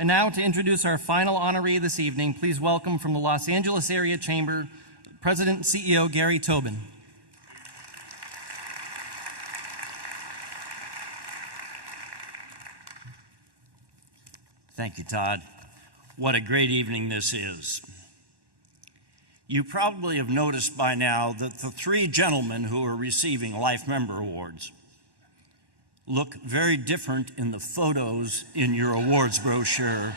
And now to introduce our final honoree this evening, please welcome from the Los Angeles Area Chamber, President and CEO Gary Tobin. Thank you, Todd. What a great evening this is. You probably have noticed by now that the three gentlemen who are receiving Life Member Awards look very different in the photos in your awards brochure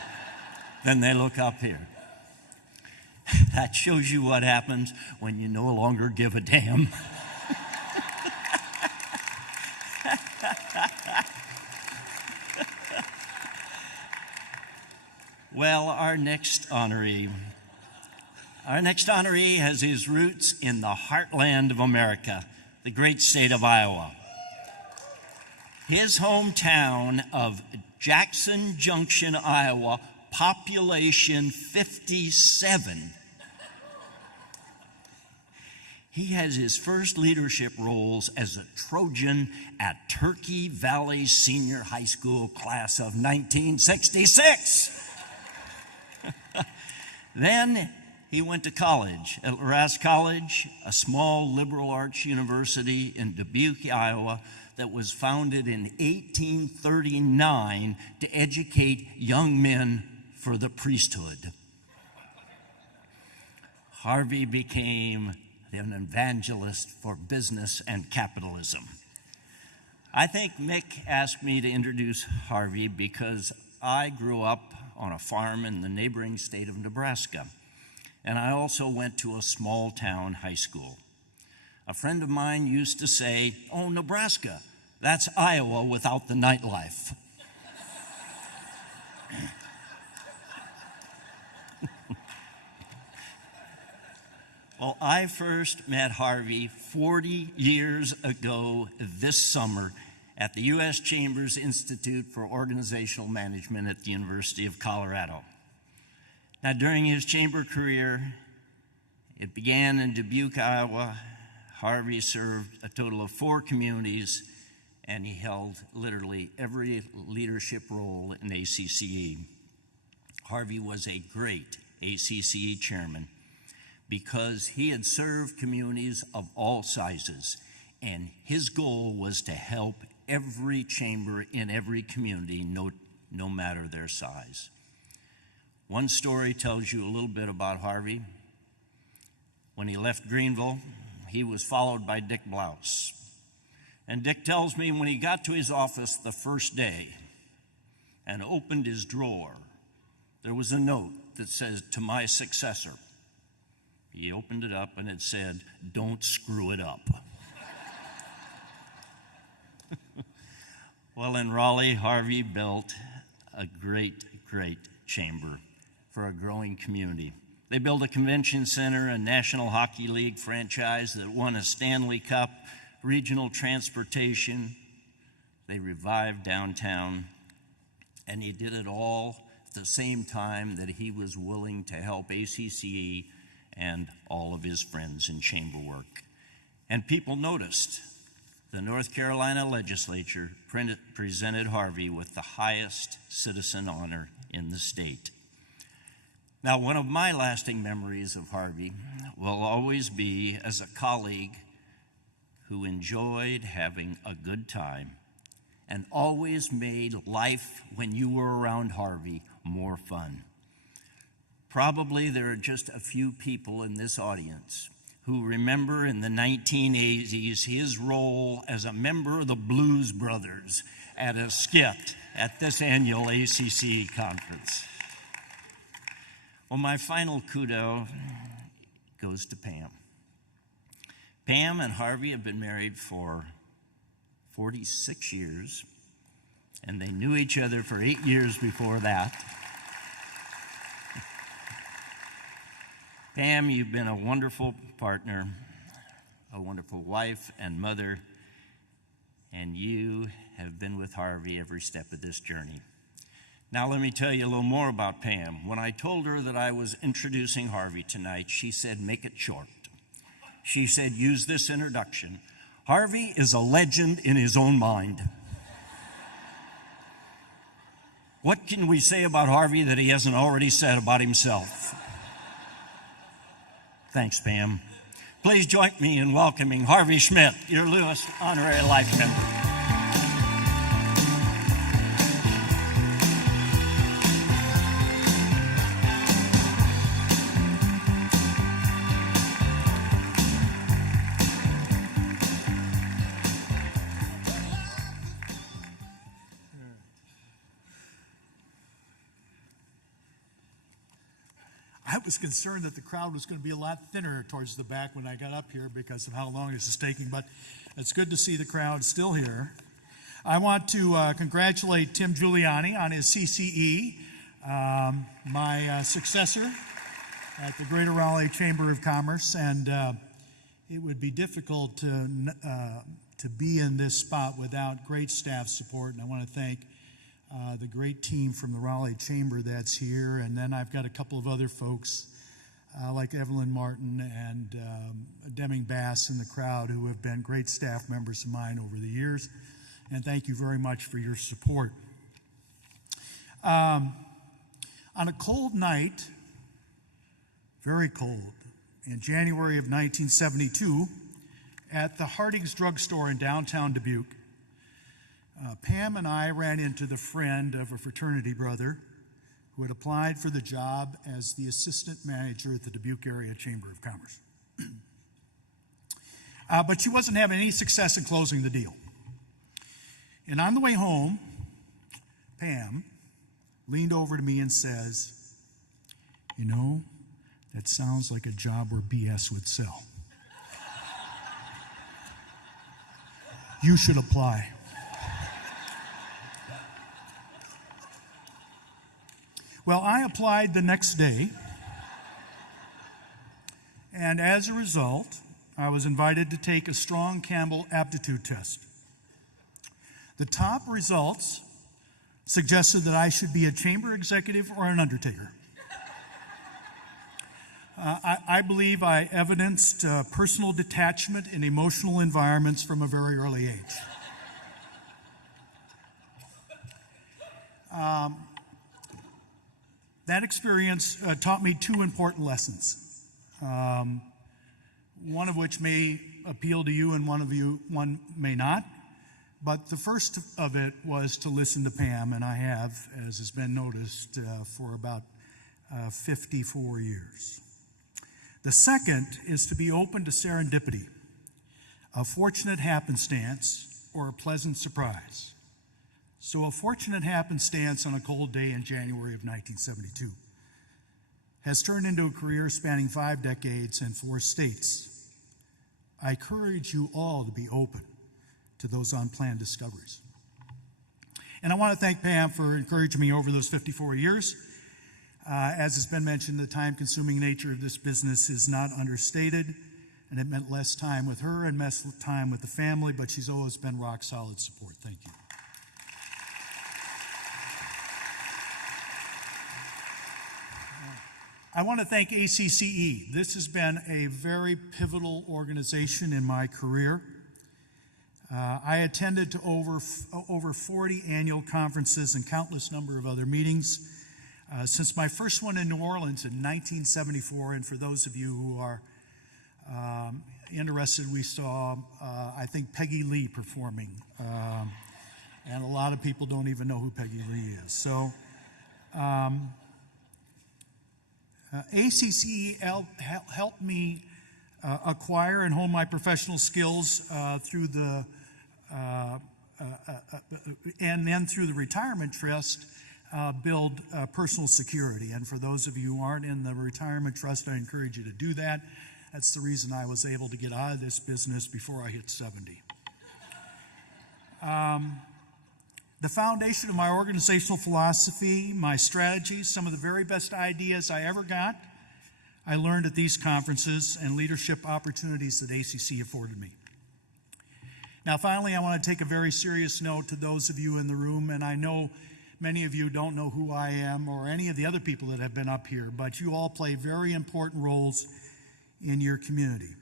than they look up here. That shows you what happens when you no longer give a damn. Well, our next honoree has his roots in the heartland of America, the great state of Iowa. His hometown of Jackson Junction, Iowa, population 57. He has his first leadership roles as a Trojan at Turkey Valley Senior High School class of 1966. Then he went to college at Loras College, a small liberal arts university in Dubuque, Iowa, that was founded in 1839 to educate young men for the priesthood. Harvey became an evangelist for business and capitalism. I think Mick asked me to introduce Harvey because I grew up on a farm in the neighboring state of Nebraska, and I also went to a small town high school. A friend of mine used to say, "Oh, Nebraska, that's Iowa without the nightlife." Well, I first met Harvey 40 years ago this summer at the U.S. Chambers Institute for Organizational Management at the University of Colorado. Now, during his chamber career, it began in Dubuque, Iowa. Harvey served a total of 4 communities, and he held literally every leadership role in ACCE. Harvey was a great ACCE chairman because he had served communities of all sizes, and his goal was to help every chamber in every community, no matter their size. One story tells you a little bit about Harvey. When he left Greenville, he was followed by Dick Blouse. And Dick tells me when he got to his office the first day and opened his drawer, there was a note that says, "To my successor." He opened it up and it said, "Don't screw it up." Well, in Raleigh, Harvey built a great, great chamber for a growing community. They built a convention center, a National Hockey League franchise that won a Stanley Cup, regional transportation. They revived downtown, and he did it all at the same time that he was willing to help ACCE and all of his friends in chamber work. And people noticed. The North Carolina legislature presented Harvey with the highest citizen honor in the state. Now, one of my lasting memories of Harvey will always be as a colleague who enjoyed having a good time and always made life when you were around Harvey more fun. Probably there are just a few people in this audience who remember in the 1980s his role as a member of the Blues Brothers at a skit at this annual ACCE conference. Well, my final kudo goes to Pam. Pam and Harvey have been married for 46 years, and they knew each other for 8 years before that. Pam, you've been a wonderful partner, a wonderful wife and mother, and you have been with Harvey every step of this journey. Now let me tell you a little more about Pam. When I told her that I was introducing Harvey tonight, she said, "Make it short." She said, "Use this introduction. Harvey is a legend in his own mind." What can we say about Harvey that he hasn't already said about himself? Thanks, Pam. Please join me in welcoming Harvey Schmitt, your Lewis Honorary Life Member. I was concerned that the crowd was going to be a lot thinner towards the back when I got up here because of how long this is taking, but it's good to see the crowd still here. I want to congratulate Tim Giuliani on his CCE, my successor at the Greater Raleigh Chamber of Commerce, and it would be difficult to be in this spot without great staff support, and I want to thank the great team from the Raleigh Chamber that's here, and then I've got a couple of other folks like Evelyn Martin and Deming Bass in the crowd who have been great staff members of mine over the years, and thank you very much for your support. On a cold night, very cold, in January of 1972, at the Harding's Drugstore in downtown Dubuque, Pam and I ran into the friend of a fraternity brother who had applied for the job as the assistant manager at the Dubuque Area Chamber of Commerce. But she wasn't having any success in closing the deal. And on the way home, Pam leaned over to me and says, "You know, that sounds like a job where BS would sell. You should apply." Well, I applied the next day, and as a result, I was invited to take a Strong Campbell aptitude test. The top results suggested that I should be a chamber executive or an undertaker. I believe I evidenced personal detachment in emotional environments from a very early age. That experience taught me two important lessons, one of which may appeal to you and one may not. But the first of it was to listen to Pam, and I have, as has been noticed, for about 54 years. The second is to be open to serendipity, a fortunate happenstance, or a pleasant surprise. So a fortunate happenstance on a cold day in January of 1972 has turned into a career spanning 5 decades and 4 states. I encourage you all to be open to those unplanned discoveries. And I want to thank Pam for encouraging me over those 54 years. As has been mentioned, the time-consuming nature of this business is not understated, and it meant less time with her and less time with the family, but she's always been rock-solid support. Thank you. I want to thank ACCE. This has been a very pivotal organization in my career. I attended to over 40 annual conferences and countless number of other meetings since my first one in New Orleans in 1974. And for those of you who are interested, we saw, I think, Peggy Lee performing. And a lot of people don't even know who Peggy Lee is. So ACCE helped me acquire and hone my professional skills through the and then through the retirement trust build personal security. And for those of you who aren't in the retirement trust, I encourage you to do that. That's the reason I was able to get out of this business before I hit 70. The foundation of my organizational philosophy, my strategies, some of the very best ideas I ever got, I learned at these conferences and leadership opportunities that ACC afforded me. Now, finally, I want to take a very serious note to those of you in the room, and I know many of you don't know who I am or any of the other people that have been up here, but you all play very important roles in your community.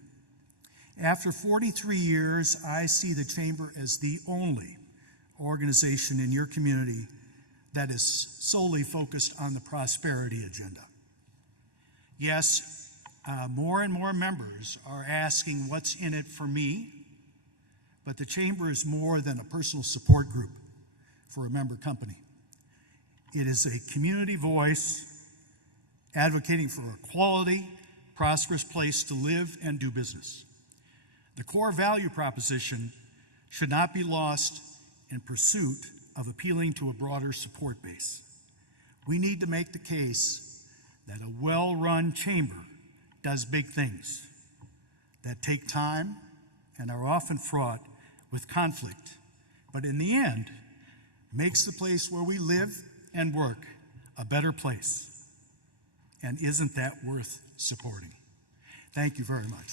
After 43 years, I see the Chamber as the only organization in your community that is solely focused on the prosperity agenda. Yes, more and more members are asking what's in it for me, but the Chamber is more than a personal support group for a member company. It is a community voice advocating for a quality, prosperous place to live and do business. The core value proposition should not be lost in pursuit of appealing to a broader support base. We need to make the case that a well-run chamber does big things that take time and are often fraught with conflict, but in the end, makes the place where we live and work a better place. And isn't that worth supporting? Thank you very much.